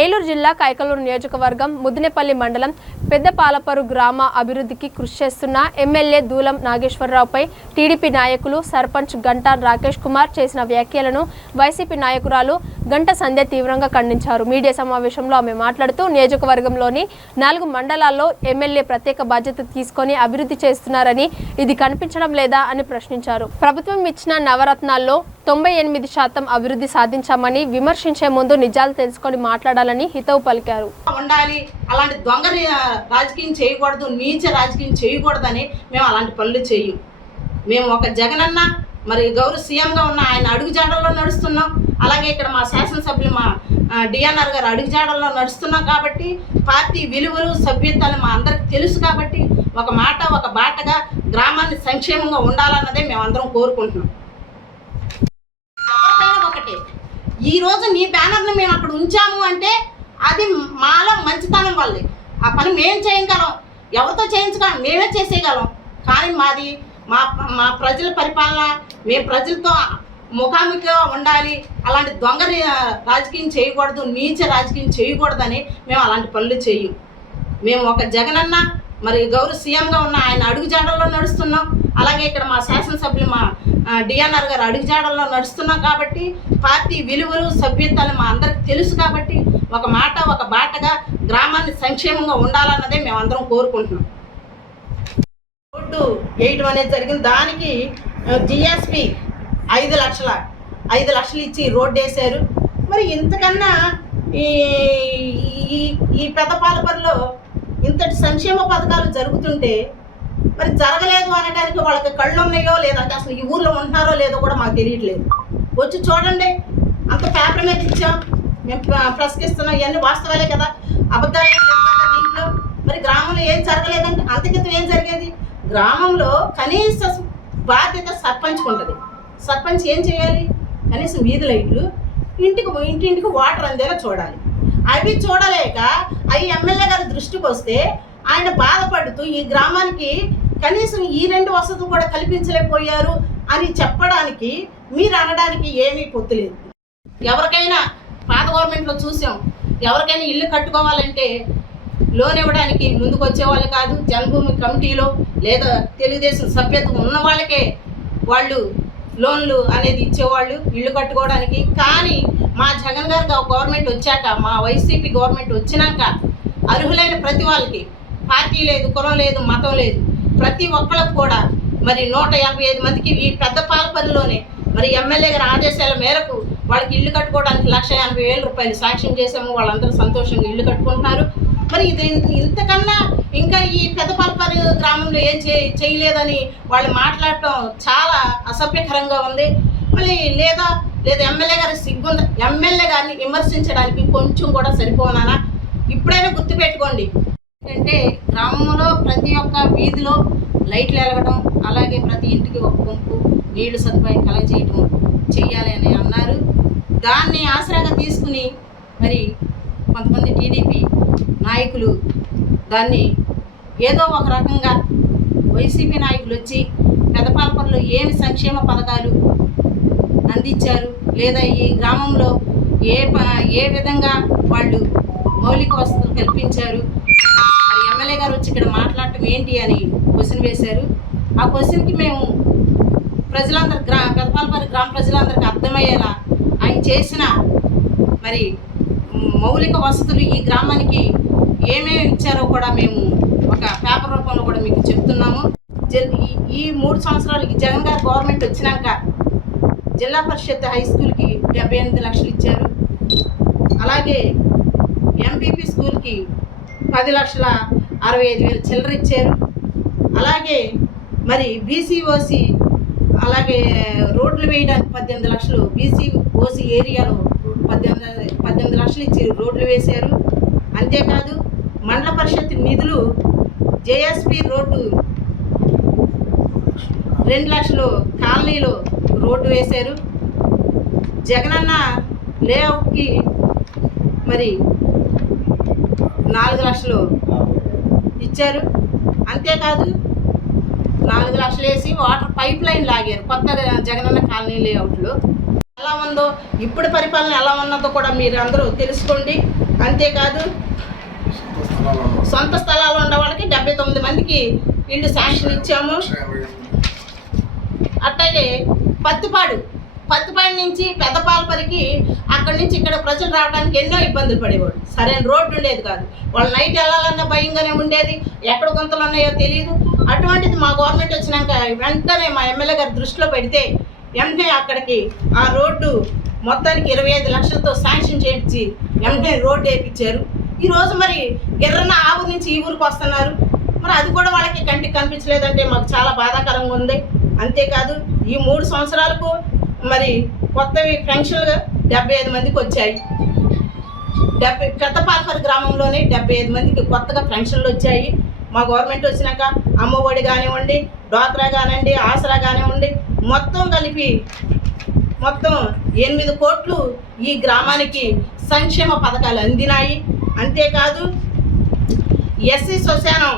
ఏలూరు జిల్లా కైకలూరు నియోజకవర్గం ముదినేపల్లి మండలం పెద్దపాలపరు గ్రామ అభివృద్ధికి కృషి చేస్తున్న ఎమ్మెల్యే దూలం నాగేశ్వరరావుపై టీడీపీ నాయకులు సర్పంచ్ గంటా రాకేష్ కుమార్ చేసిన వ్యాఖ్యలను వైసీపీ నాయకురాలు గంట సంధ్య తీవ్రంగా ఖండించారు. మీడియా సమావేశంలో ఆమె మాట్లాడుతూ నియోజకవర్గంలోని 4 మండలాల్లో ఎమ్మెల్యే ప్రత్యేక బాధ్యత తీసుకొని అభివృద్ధి చేస్తున్నారని ఇది కనిపించడం లేదా అని ప్రశ్నించారు. ప్రభుత్వం ఇచ్చిన నవరత్నాల్లో 98% అభివృద్ధి సాధించామని విమర్శించే ముందు నిజాలు తెలుసుకొని మాట్లాడాలని హితవు పలికారు. ఉండాలి, అలాంటి దొంగ రాజకీయం చేయకూడదు, నీచ రాజకీయం చేయకూడదని మేము అలాంటి పనులు చేయం. మేము ఒక జగనన్న మరి గౌరవ సీఎంగా ఉన్న ఆయన అడుగుజాడల్లో నడుస్తున్నాం. అలాగే ఇక్కడ మా శాసనసభ్యులు మా డిఎన్ఆర్ గారు అడుగుజాడల్లో నడుస్తున్నాం. కాబట్టి పార్టీ విలువలు సభ్యతలు మా అందరికి తెలుసు. కాబట్టి ఒక మాట ఒక బాటగా గ్రామాన్ని సంక్షేమంగా ఉండాలన్నదే మేమందరం కోరుకుంటున్నాం. ఒకటే, ఈరోజు నీ బ్యానర్ని మేము అక్కడ ఉంచాము అంటే అది మాలో మంచితనం వల్లే. ఆ పని మేము చేయగలం, ఎవరితో చేయించగలం, మేమే చేసేయగలం. కానీ మాది మా ప్రజల పరిపాలన, మేము ప్రజలతో ముఖాముఖిగా ఉండాలి, అలాంటి దొంగ రాజకీయం చేయకూడదు, నీచ రాజకీయం చేయకూడదని మేము అలాంటి పనులు చేయం. మేము ఒక జగనన్న మరి గౌరవ సీఎంగా ఉన్న ఆయన అడుగుజాడల్లో నడుస్తున్నాం. అలాగే ఇక్కడ మా శాసనసభ్యులు మా డిఎన్ఆర్ గారు అడుగుజాడల్లో నడుస్తున్నాం. కాబట్టి పార్టీ విలువలు సభ్యతలు మా అందరికి తెలుసు. కాబట్టి ఒక మాట ఒక బాటగా గ్రామాన్ని సంక్షేమంగా ఉండాలన్నదే మేమందరం కోరుకుంటున్నాం. రోడ్డు వేయటం అనేది జరిగింది. దానికి జిఎస్పి 5 లక్షలు ఇచ్చి రోడ్డు వేశారు. మరి ఇంతకన్నా ఈ పెద్దపాలపల్లిలో ఇంతటి సంక్షేమ పథకాలు జరుగుతుంటే మరి జరగలేదు అనడానికి వాళ్ళకి కళ్ళు ఉన్నాయో లేదంటే అసలు ఈ ఊర్లో ఉంటున్నారో లేదో కూడా మాకు తెలియట్లేదు. వచ్చి చూడండి, అంత పేపర్ మీద ఇచ్చాం, మేము ప్రశ్నిస్తున్నాం. ఇవన్నీ వాస్తవాలే కదా, అబద్ధాలు దీంట్లో. మరి గ్రామంలో ఏం జరగలేదంటే అంతకితం ఏం జరిగేది? గ్రామంలో కనీస బాధ్యత సర్పంచ్కి ఉంటుంది. సర్పంచ్ ఏం చేయాలి? కనీసం వీధి లైట్లు, ఇంటింటికి వాటర్ అందేలా చూడాలి. అవి చూడలేక అవి ఎమ్మెల్యే గారి దృష్టికి వస్తే ఆయన బాధపడుతూ ఈ గ్రామానికి కనీసం ఈ 2 వసతులు కూడా కల్పించలేకపోయారు అని చెప్పడానికి మీరు అనడానికి ఏమీ పొత్తులేదు. ఎవరికైనా పాత గవర్నమెంట్లో చూసాం, ఎవరికైనా ఇల్లు కట్టుకోవాలంటే లోన్ ఇవ్వడానికి ముందుకు వచ్చేవాళ్ళు కాదు. జన్మభూమి కమిటీలో లేదా తెలుగుదేశం సభ్యత ఉన్న వాళ్ళకే వాళ్ళు లోన్లు అనేది ఇచ్చేవాళ్ళు ఇల్లు కట్టుకోవడానికి. కానీ మా జగన్ గారు గవర్నమెంట్ వచ్చాక, మా వైసీపీ గవర్నమెంట్ వచ్చినాక అర్హులైన ప్రతి వాళ్ళకి, పార్టీ లేదు, కులం లేదు, మతం లేదు, ప్రతి ఒక్కళ్ళకు కూడా మరి 155 మందికి ఈ పెద్దపాలపల్లిలోనే మరి ఎమ్మెల్యే గారి ఆదేశాల మేరకు వాళ్ళకి ఇల్లు కట్టుకోవడానికి 1,80,000 రూపాయలు శాంక్షన్ చేసాము. వాళ్ళందరూ సంతోషంగా ఇల్లు కట్టుకుంటున్నారు. మరి ఇది ఇంతకన్నా ఇంకా ఈ పెద్దపాలపల్లి గ్రామంలో ఏం చేయలేదని వాళ్ళు మాట్లాడటం చాలా అసభ్యకరంగా ఉంది. మళ్ళీ లేదా ఎమ్మెల్యే గారి సిగ్గుంది, ఎమ్మెల్యే గారిని విమర్శించడానికి కొంచెం కూడా సరిపోనానా? ఇప్పుడైనా గుర్తుపెట్టుకోండి. అంటే గ్రామంలో ప్రతి ఒక్క వీధిలో లైట్లు వెలగడం, అలాగే ప్రతి ఇంటికి ఒక పంపు నీళ్లు సదుపాయం కలగజేయటం చెయ్యాలి అని అన్నారు. దాన్ని ఆసరాగా తీసుకుని మరి కొంతమంది టీడీపీ నాయకులు దాన్ని ఏదో ఒక రకంగా వైసీపీ నాయకులు వచ్చి పెద్దపాలపల్లిలో ఏమి సంక్షేమ పథకాలు అందించారు, లేదా ఈ గ్రామంలో ఏ విధంగా వాళ్ళు మౌలిక వసతులు కల్పించారు, మరి ఎమ్మెల్యే గారు వచ్చి ఇక్కడ మాట్లాడటం ఏంటి అని క్వశ్చన్ వేశారు. ఆ క్వశ్చన్కి మేము ప్రజలందరూ పెద్దపాలపల్లి గ్రామ ప్రజలందరికీ అర్థమయ్యేలా ఆయన చేసిన మరి మౌలిక వసతులు ఈ గ్రామానికి ఏమేమి ఇచ్చారో కూడా మేము ఒక పేపర్ రూపంలో కూడా మీకు చెప్తున్నాము. ఈ 3 సంవత్సరాలకి జగన్ గారు గవర్నమెంట్ వచ్చినాక జిల్లా పరిషత్ హై స్కూల్కి 78 లక్షలు ఇచ్చారు. అలాగే ఎంపీపీ స్కూల్కి 10,65,000 చిల్లర ఇచ్చారు. అలాగే మరి బీసీఓసి అలాగే రోడ్లు వేయడానికి 18 లక్షలు, బీసీఓసి ఏరియాలో 18 లక్షలు ఇచ్చి రోడ్లు వేశారు. అంతేకాదు మండల పరిషత్ నిధులు జేఎస్పీ రోడ్డు 2 లక్షలు కాలనీలో రోడ్డు వేశారు. జగనన్న లేఅవుట్కి మరి 4 లక్షలు ఇచ్చారు. అంతేకాదు 4 లక్షలు వేసి వాటర్ పైప్ లైన్ లాగారు కొత్త జగనన్న కాలనీ లేఅవుట్లో. ఎలా ఉందో ఇప్పుడు పరిపాలన ఎలా ఉన్నదో కూడా మీరు అందరూ తెలుసుకోండి. అంతేకాదు సొంత స్థలాలు ఉన్న వాళ్ళకి 79 మందికి ఇల్లు శాంక్షన్ ఇచ్చాము. అట్లాగే పత్తిపాడు నుంచి పెద్దపాలపరికి అక్కడి నుంచి ఇక్కడ ప్రజలు రావడానికి ఎన్నో ఇబ్బందులు పడేవాడు. సరైన రోడ్డు ఉండేది కాదు. వాళ్ళు నైట్ వెళ్ళాలన్నా భయంగానే ఉండేది. ఎక్కడ గుంతలు ఉన్నాయో తెలియదు. అటువంటిది మా గవర్నమెంట్ వచ్చినాక వెంటనే మా ఎమ్మెల్యే గారి దృష్టిలో పెడితే వెంటనే అక్కడికి ఆ రోడ్డు మొత్తానికి 25 లక్షలతో శాంక్షన్ చేయించి వెంటనే రోడ్డు వేయించారు. ఈరోజు మరి గిర్రన ఆ ఊరు నుంచి ఈ ఊరికి వస్తున్నారు. మరి అది కూడా వాళ్ళకి కంటికి కనిపించలేదంటే మాకు చాలా బాధాకరంగా ఉంది. అంతేకాదు ఈ 3 సంవత్సరాలకు మరి కొత్తవి పెన్షన్లు 75 మందికి వచ్చాయి. పెద్దపాలపరి గ్రామంలోనే 75 మందికి కొత్తగా పెన్షన్లు వచ్చాయి. మా గవర్నమెంట్ వచ్చినాక అమ్మఒడి కానివ్వండి, డ్వాక్రా కానివ్వండి, ఆసరా కానివ్వండి, మొత్తం కలిపి మొత్తం 8 కోట్లు ఈ గ్రామానికి సంక్షేమ పథకాలు అందినాయి. అంతేకాదు ఎస్సీ శ్మశానం